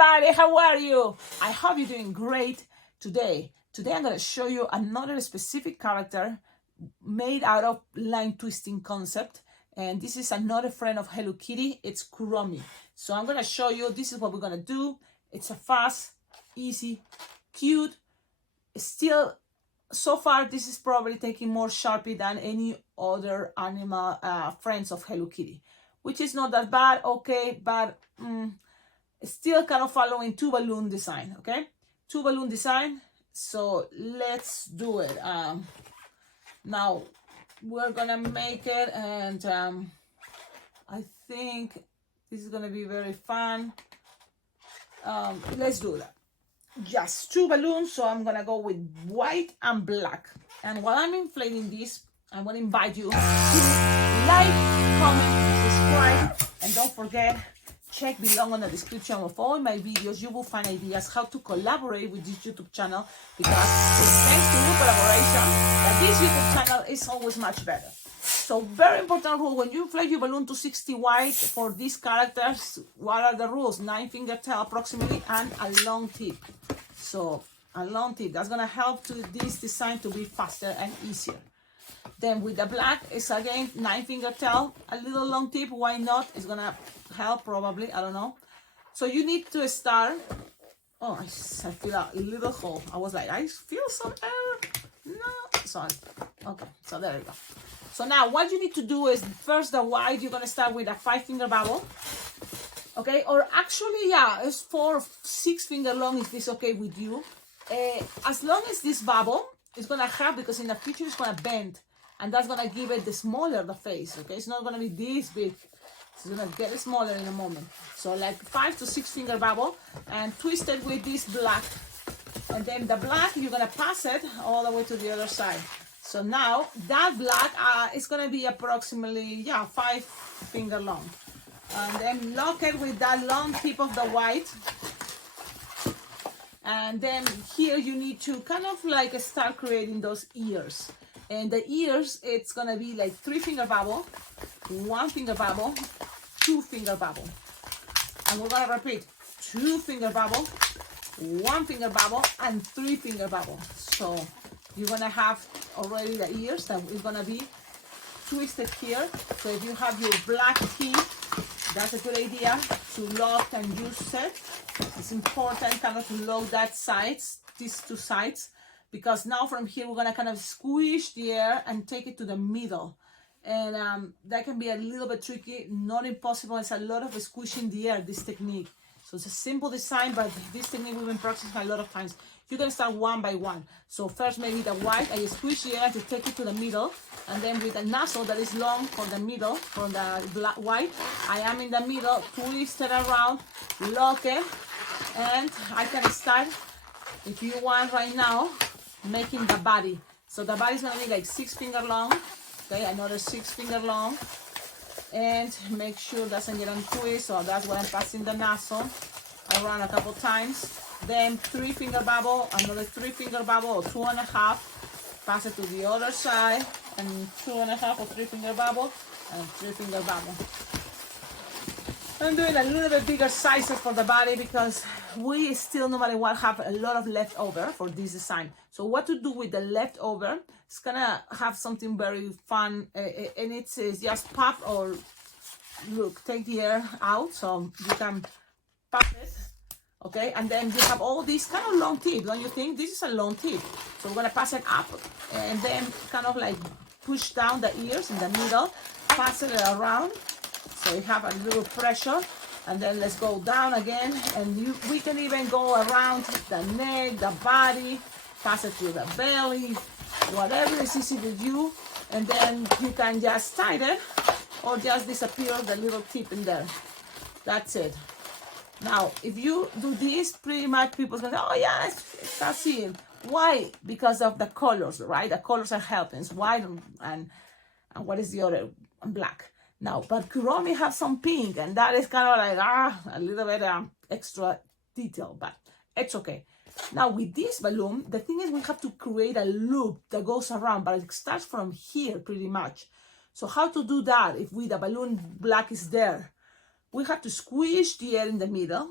everybody, how are you? I hope you're doing great today. Today I'm going to show you another specific character made out of line twisting concept. And this is another friend of Hello Kitty. It's Kuromi. So I'm going to show you, this is what we're going to do. It's a fast, easy, cute. Still, so far, this is probably taking more Sharpie than any other animal friends of Hello Kitty, which is not that bad, okay, but still kind of following two balloon design, okay? Two balloon design, so let's do it. Now, we're gonna make it, and I think this is gonna be very fun. Let's do that. Just two balloons, so I'm gonna go with white and black. And while I'm inflating this, I want to invite you to like, comment, subscribe, and don't forget, check below on the description of all my videos. You will find ideas how to collaborate with this YouTube channel, because it's thanks to your collaboration that this YouTube channel is always much better. So very important rule, when you inflate your balloon to 60 white for these characters, what are the rules? 9-finger tail approximately and a long tip. So a long tip, that's gonna help to this design to be faster and easier. Then with the black, it's again 9-finger tail, a little long tip, why not? It's gonna help probably, I don't know. So you need to start, oh, I feel a little hole. I was like, I feel some air, no, sorry. Okay, so there you go. So now what you need to do is, first the white, you're gonna start with a 5-finger bubble. Okay, or actually, yeah, it's 4, 6-finger long if this okay with you. As long as this bubble is gonna have, because in the future it's gonna bend, and that's gonna give it the smaller the face, okay? It's not gonna be this big. It's gonna get smaller in a moment. So like 5 to 6-finger bubble, and twist it with this black. And then the black, you're gonna pass it all the way to the other side. So now that black is gonna be approximately, yeah, 5-finger long. And then lock it with that long tip of the white. And then here you need to kind of like start creating those ears. And the ears, it's gonna be like 3-finger bubble, 1-finger bubble, 2-finger bubble. And we're gonna repeat 2-finger bubble, 1-finger bubble, and 3-finger bubble. So you're gonna have already the ears that is gonna be twisted here. So if you have your black teeth, that's a good idea to lock and use it. It's important kind of to lock that sides, these two sides, because now from here we're gonna kind of squish the air and take it to the middle. And that can be a little bit tricky, not impossible. It's a lot of squishing the air, this technique. So it's a simple design, but this technique we've been practicing a lot of times. You're gonna start one by one. So first maybe the white, I squish the air to take it to the middle, and then with a nozzle that is long for the middle, for the black, white, I am in the middle, twist it around, lock it, and I can start, if you want right now, making the body. So the body is gonna be like 6-finger long, okay, another 6-finger long, and make sure it doesn't get untwist. So that's why I'm passing the nozzle around a couple times. Then 3-finger bubble, another 3-finger bubble, or 2.5, pass it to the other side, and 2.5 or 3-finger bubble, and 3-finger bubble. I'm doing a little bit bigger sizes for the body because we still, no matter what, have a lot of leftover for this design. So what to do with the leftover? It's gonna have something very fun, and it's just pop, or look, take the air out, so you can pop it. Okay, and then you have all these kind of long tip, don't you think? This is a long tip. So we're gonna pass it up, and then kind of like push down the ears in the middle, pass it around, so you have a little pressure, and then let's go down again, and we can even go around the neck, the body, pass it to the belly, whatever is easy to do, and then you can just tie it, or just disappear the little tip in there. That's it. Now, if you do this, pretty much people's gonna say, oh yeah, that's it. Why? Because of the colors, right? The colors are helping. It's white and what is the other? Black. Now, but Kuromi have some pink, and that is kind of like, a little bit extra detail, but it's okay. Now, with this balloon, the thing is we have to create a loop that goes around, but it starts from here pretty much. So how to do that if the balloon black is there? We have to squish the air in the middle,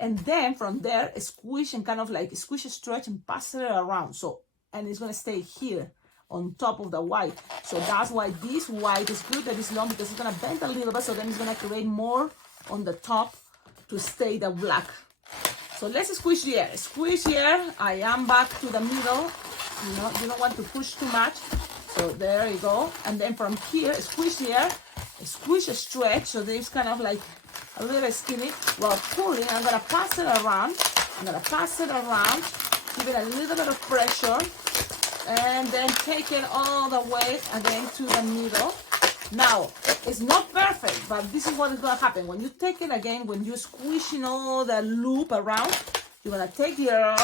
And then from there, squish and kind of like squish, stretch, and pass it around. So, and it's gonna stay here on top of the white. So that's why this white is good that it's long, because it's gonna bend a little bit, so then it's gonna create more on the top to stay the black. So let's squish the air. Squish the air. I am back to the middle. You don't want to push too much. So there you go. And then from here, squish the air, squish, stretch. So there's kind of like a little bit skinny. While pulling, I'm gonna pass it around. I'm gonna pass it around, give it a little bit of pressure, and then take it all the way again to the middle. Now, it's not perfect, but this is what is going to happen. When you take it again, when you're squishing all the loop around, you're going to take your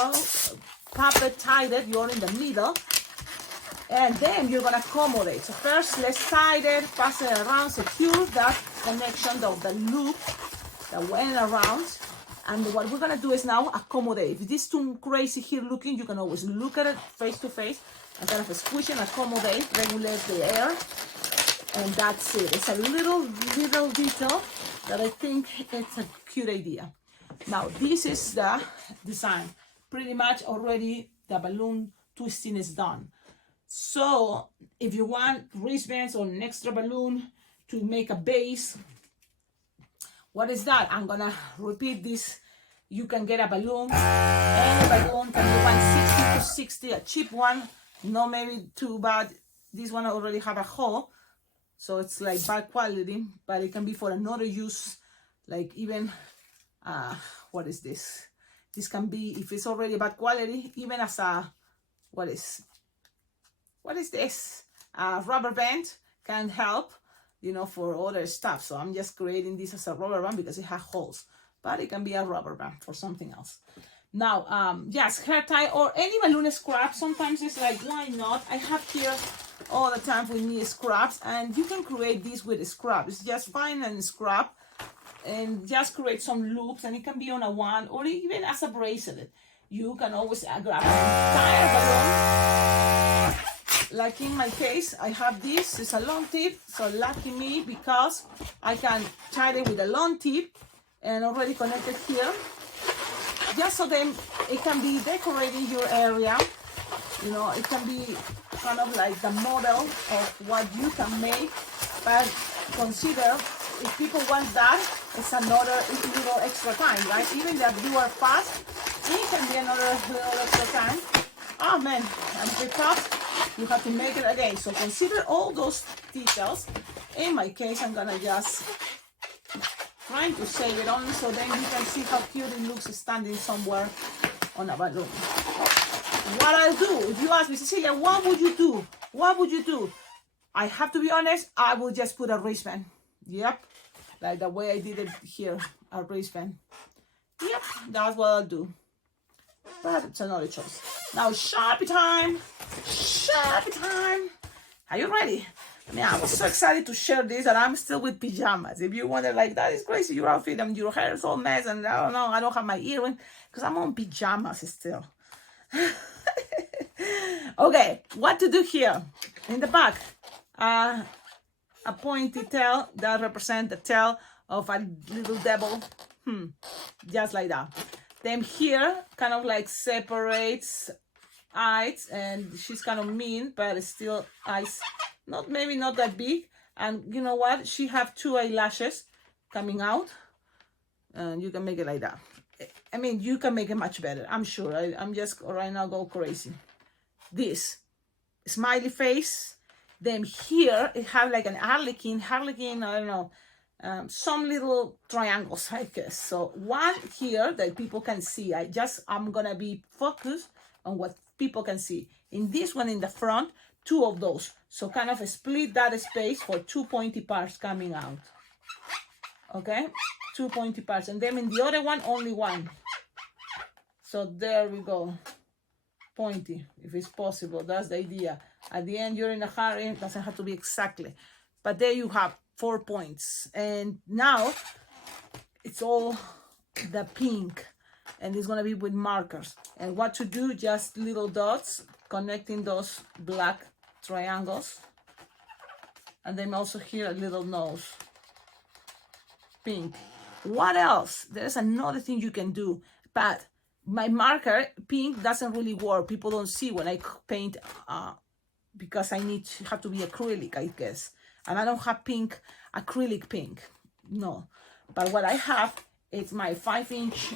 puppet, tie it, you're in the middle, and then you're going to accommodate. So first, let's tie it, pass it around, secure that connection of the loop that went around. And what we're going to do is now accommodate. If this is too crazy here looking, you can always look at it face to face and kind of squish and accommodate, regulate the air. And that's it. It's a little detail that I think it's a cute idea. Now, this is the design. Pretty much already the balloon twisting is done. So if you want wristbands or an extra balloon to make a base, what is that? I'm gonna repeat this. You can get a balloon. Any balloon can be 160 to 60, a cheap one. No, maybe too bad. This one already have a hole. So it's like bad quality, but it can be for another use, like even, what is this? This can be, if it's already bad quality, even as a, what is this? A rubber band can help, you know, for other stuff. So I'm just creating this as a rubber band because it has holes, but it can be a rubber band for something else. Now, yes, hair tie or any balloon scrap. Sometimes it's like, why not? I have here all the time with me scraps, and you can create this with a scrap. It's just find and scrap and just create some loops, and it can be on a wand or even as a bracelet. You can always grab an entire balloon. Like in my case, I have this. It's a long tip, so lucky me, because I can tie it with a long tip and already connected here. Just so then it can be decorating your area. You know, it can be kind of like the model of what you can make. But consider, if people want that, it's another little extra time, right? Even if you are fast, it can be another little extra time. Oh man, and because you have to make it again. So consider all those details. In my case, I'm gonna just trying to save it on, so then you can see how cute it looks standing somewhere on a balloon. What I'll do, if you ask me, Cecilia, what would you do? What would you do? I have to be honest, I will just put a wristband. Yep, like the way I did it here, a wristband. Yep, that's what I'll do. But it's another choice. Now, Sharpie time. Sharpie time. Are you ready? I mean, I was so excited to share this that I'm still with pajamas. If you wonder, like, that is crazy, your outfit and your hair is all mess, and I don't know, I don't have my earring, because I'm on pajamas still. Okay, what to do here? In the back, a pointy tail that represents the tail of a little devil. Just like that. Then here, kind of like separates eyes, and she's kind of mean, but still eyes. Maybe not that big. And you know what? She have 2 eyelashes coming out. And you can make it like that. I mean, you can make it much better. I'm sure. I'm just right now go crazy. This. Smiley face. Then here, it have like an harlequin, I don't know. Some little triangles, I guess. So one here that people can see. I'm going to be focused on what people can see. In this one in the front, 2 of those. So kind of split that space for 2 pointy parts coming out. Okay? 2 pointy parts. And then in the other one, only 1. So there we go. Pointy, if it's possible. That's the idea. At the end, you're in a hurry. It doesn't have to be exactly. But there you have 4 points. And now, it's all the pink. And it's going to be with markers. And what to do, just little dots connecting those black triangles. And then also here a little nose. Pink. What else? There's another thing you can do, but my marker pink doesn't really work. People don't see when I paint because I need to have to be acrylic, I guess. And I don't have pink, acrylic pink, no. But what I have is my 5-inch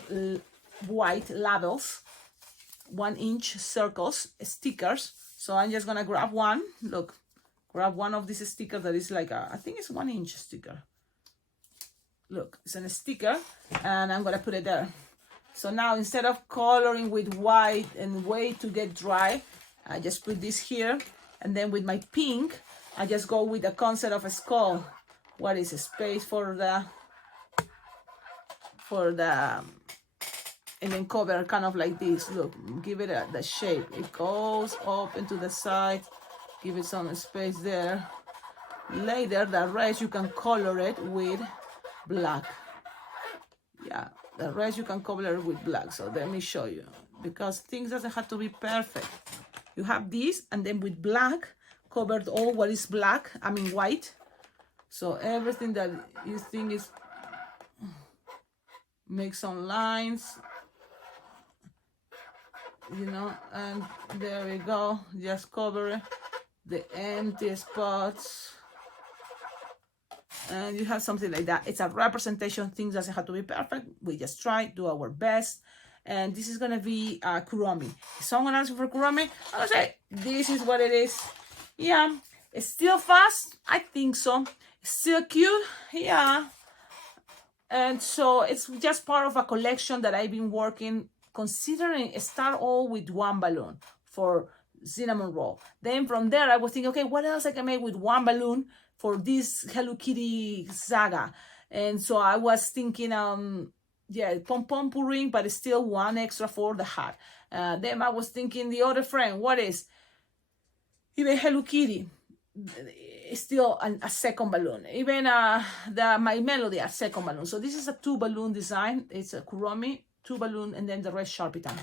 white labels, 1-inch circles, stickers. So I'm just gonna grab one, look, grab one of these stickers that is like I think it's 1-inch sticker. Look, it's a sticker, and I'm gonna put it there. So now instead of coloring with white and wait to get dry, I just put this here, and then with my pink, I just go with the concept of a skull. What is a space for the and then cover kind of like this. Look, give it the shape. It goes up into the side, give it some space there. Later, the rest you can color it with black. Yeah, the rest you can color it with black. So let me show you, because things doesn't have to be perfect. You have this, and then with black, covered all what is black, I mean white. So everything that you think is, make some lines, you know, and there we go. Just cover the empty spots, and you have something like that. It's a representation. Things doesn't have to be perfect. We just try, do our best. And this is gonna be Kuromi. Is someone asking for Kuromi? I'm gonna say this is what it is. Yeah, it's still fast. I think so. It's still cute. Yeah. And so it's just part of a collection that I've been working, considering start all with one balloon for cinnamon roll. Then from there I was thinking, okay, what else I can make with one balloon for this Hello Kitty saga? And so I was thinking, yeah, pom-pom ring, but it's still one extra for the hat. Then I was thinking the other friend, what is even Hello Kitty? Still a second balloon. Even my melody, a second balloon. So this is a 2-balloon design. It's a Kuromi, 2 balloon, and then the rest Sharpie time.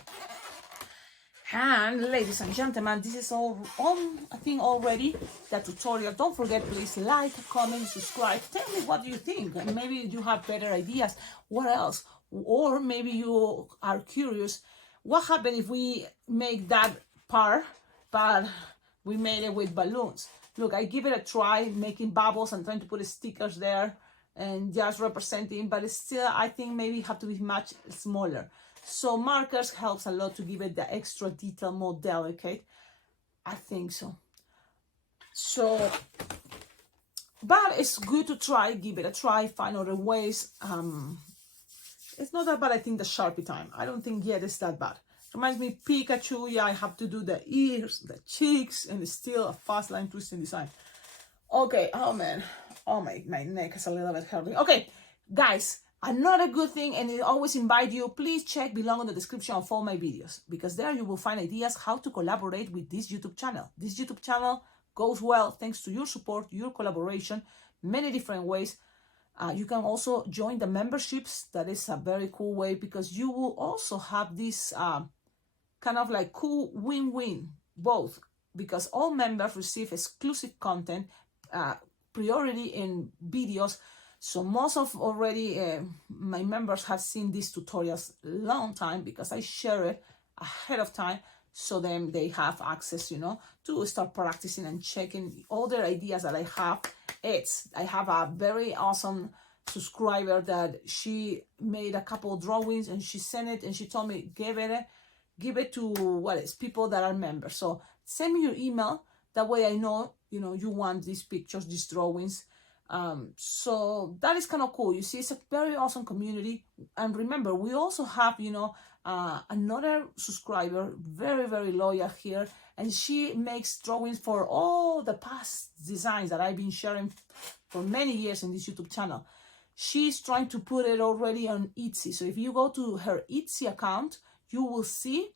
And ladies and gentlemen, this is all on, I think, already the tutorial. Don't forget, please like, comment, subscribe. Tell me what you think, and maybe you have better ideas. What else? Or maybe you are curious, what happened if we make that part, but we made it with balloons? Look, I give it a try, making bubbles and trying to put stickers there and just representing, but it's still, I think maybe have to be much smaller. So markers helps a lot to give it the extra detail, more delicate. I think so. So, but it's good to try, give it a try, find other ways. It's not that bad, I think, the Sharpie time. I don't think yet it's that bad. Reminds me Pikachu. Yeah, I have to do the ears, the cheeks, and it's still a fast line twisting design. Okay, oh man, oh my neck is a little bit hurting. Okay, guys, another good thing, and I always invite you, please check below in the description of all my videos, because there you will find ideas how to collaborate with this YouTube channel. This YouTube channel goes well thanks to your support, your collaboration, many different ways. You can also join the memberships. That is a very cool way, because you will also have this kind of like cool win-win, both, because all members receive exclusive content, priority in videos. So most of already my members have seen these tutorials long time, because I share it ahead of time, so then they have access, you know, to start practicing and checking all the ideas that I have. I have a very awesome subscriber that she made a couple of drawings, and she sent it, and she told me, give it to people that are members. So send me your email, that way I know, you know, you want these pictures, these drawings. So that is kind of cool. You see, it's a very awesome community. And remember, we also have, you know, another subscriber, very, very loyal here, and she makes drawings for all the past designs that I've been sharing for many years in this YouTube channel. She's trying to put it already on Etsy. So if you go to her Etsy account, you will see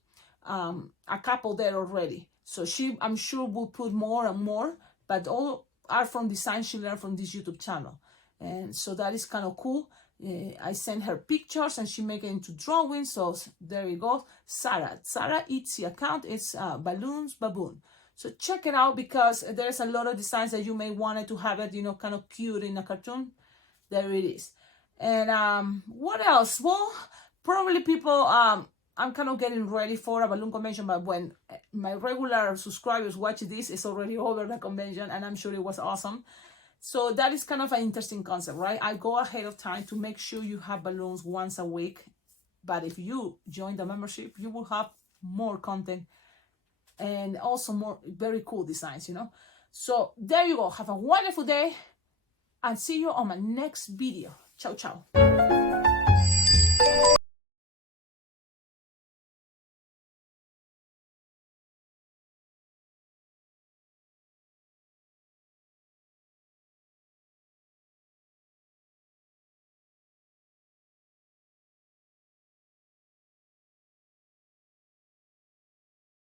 a couple there already. So I'm sure will put more and more, but all are from design she learned from this YouTube channel. And so that is kind of cool. I send her pictures and she make it into drawings. So there you go. Sarah Etsy account is Balloons Baboon. So check it out, because there's a lot of designs that you may want to have it, you know, kind of cute in a cartoon. There it is. And what else? Well, probably people, I'm kind of getting ready for a balloon convention, but when my regular subscribers watch this, it's already over the convention, and I'm sure it was awesome. So that is kind of an interesting concept, right? I go ahead of time to make sure you have balloons once a week. But if you join the membership, you will have more content and also more very cool designs, So there you go. Have a wonderful day and see you on my next video. Ciao, ciao.